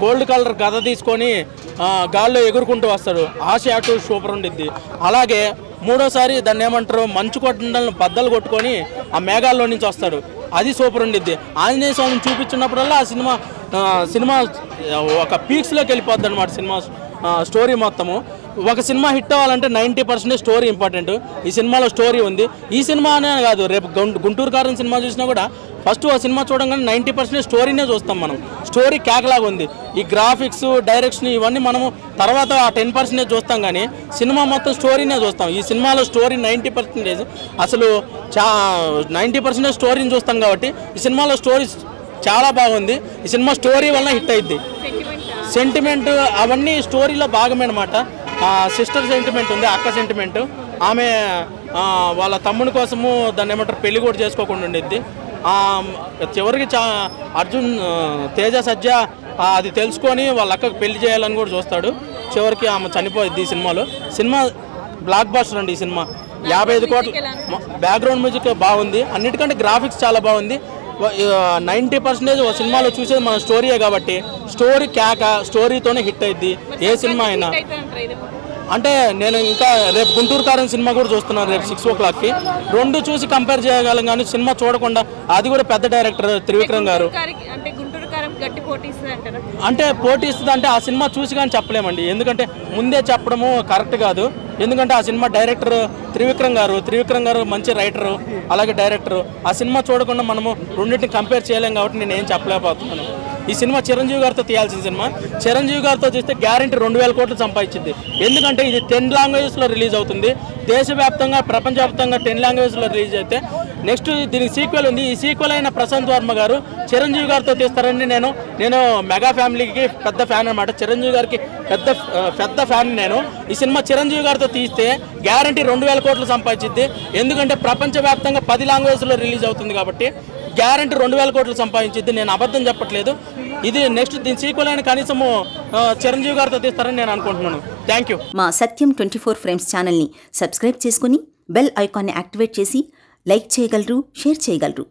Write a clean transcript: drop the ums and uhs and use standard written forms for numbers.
Gold colour గద తీసుకొని గాల్లో ఎగురుకుంటూ వస్తాడు. ఆ షాట్ సూపర్ ఉండిద్ది. అలాగే మూడోసారి దాన్ని ఏమంటారు, మంచు కొట్టడాలను బద్దలు కొట్టుకొని ఆ మేఘాల్లో నుంచి వస్తాడు. అది సూపర్ ఉండిద్ది. ఆంజనేయ స్వామిని చూపించినప్పుడల్లా ఆ సినిమా ఒక పీక్స్లోకి వెళ్ళిపోద్ది అనమాట. సినిమా స్టోరీ మొత్తము. ఒక సినిమా హిట్ అవ్వాలంటే 90% స్టోరీ ఇంపార్టెంట్. ఈ సినిమాలో స్టోరీ ఉంది. ఈ సినిమా అనే కాదు, రేపు గుంటూరు కారం సినిమా చూసినా కూడా ఫస్ట్ ఆ సినిమా చూడంగానే 90% స్టోరీనే చూస్తాం మనం. స్టోరీ కేకలాగా ఉంది. ఈ గ్రాఫిక్స్, డైరెక్షన్ ఇవన్నీ మనము తర్వాత ఆ 10% చూస్తాం, కానీ సినిమా మొత్తం స్టోరీనే చూస్తాం. ఈ సినిమాలో స్టోరీ 90% అసలు 90% స్టోరీని చూస్తాం కాబట్టి ఈ సినిమాలో స్టోరీ చాలా బాగుంది. ఈ సినిమా స్టోరీ వలన హిట్ అయింది. సెంటిమెంట్ అవన్నీ స్టోరీలో భాగమే అనమాట. సిస్టర్ సెంటిమెంట్ ఉంది, అక్క సెంటిమెంట్. ఆమె వాళ్ళ తమ్ముని కోసము దాన్ని ఏమంటారు పెళ్లి కూడా చేసుకోకుండా ఉండిద్ది. చివరికి అర్జున్ తేజ సజ్జ అది తెలుసుకొని వాళ్ళ అక్కకు పెళ్లి చేయాలని కూడా చూస్తాడు. చివరికి ఆమె చనిపోయిద్ది. ఈ సినిమా బ్లాక్ బాస్టర్ అండి. ఈ సినిమా 55 కోట్లు. బ్యాక్గ్రౌండ్ మ్యూజిక్ బాగుంది. అన్నిటికంటే గ్రాఫిక్స్ చాలా బాగుంది. 90% సినిమాలో చూసేది మన స్టోరీయే కాబట్టి స్టోరీ స్టోరీతోనే హిట్ అయింది ఏ సినిమా అయినా. అంటే నేను ఇంకా రేపు గుంటూరు కారం సినిమా కూడా చూస్తున్నాను, రేపు 6 o'clockకి. రెండు చూసి కంపేర్ చేయగలం, కానీ సినిమా చూడకుండా. అది కూడా పెద్ద డైరెక్టర్ త్రివిక్రమ్ గారు. అంటే పోటీ ఇస్తుంది అంటే ఆ సినిమా చూసి కానీ చెప్పలేమండి. ఎందుకంటే ముందే చెప్పడము కరెక్ట్ కాదు. ఎందుకంటే ఆ సినిమా డైరెక్టర్ త్రివిక్రమ్ గారు మంచి రైటరు, అలాగే డైరెక్టరు. ఆ సినిమా చూడకుండా మనము రెండింటిని కంపేర్ చేయలేం కాబట్టి నేను ఏం చెప్పలేకపోతున్నాను. ఈ సినిమా చిరంజీవి గారితో తీయాల్సిన సినిమా. చిరంజీవి గారితో తీస్తే గ్యారెంటీ 2000 కోట్లు సంపాదించింది. ఎందుకంటే ఇది 10 లాంగ్వేజెస్లో రిలీజ్ అవుతుంది. దేశవ్యాప్తంగా, ప్రపంచవ్యాప్తంగా 10 లాంగ్వేజెస్లో రిలీజ్ అయితే నెక్స్ట్ దీనికి సీక్వెల్ ఉంది. ఈ సీక్వెల్ అయిన ప్రశాంత్ వర్మ గారు చిరంజీవి గారితో తీస్తారని నేను మెగా ఫ్యామిలీకి పెద్ద ఫ్యాన్ అనమాట. చిరంజీవి గారికి పెద్ద ఫ్యాన్ నేను. ఈ సినిమా చిరంజీవి గారితో తీస్తే గ్యారెంటీ 2000 కోట్లు సంపాదించింది. ఎందుకంటే ప్రపంచవ్యాప్తంగా 10 లాంగ్వేజ్లో రిలీజ్ అవుతుంది కాబట్టి గ్యారెంటీ 2000 కోట్లు సంపాదించింది. నేను అబద్ధం చెప్పట్లేదు. ఇది నెక్స్ట్ దీని సీక్వెల్ అయిన కనీసము చిరంజీవి గారితో తీస్తారని నేను అనుకుంటున్నాను. Thank you. మా సత్యం 24 ఫ్రేమ్స్ ఛానల్ని సబ్స్క్రైబ్ చేసుకుని బెల్ ఐకాన్ని యాక్టివేట్ చేసి లైక్ చేయగలరు, షేర్ చేయగలరు.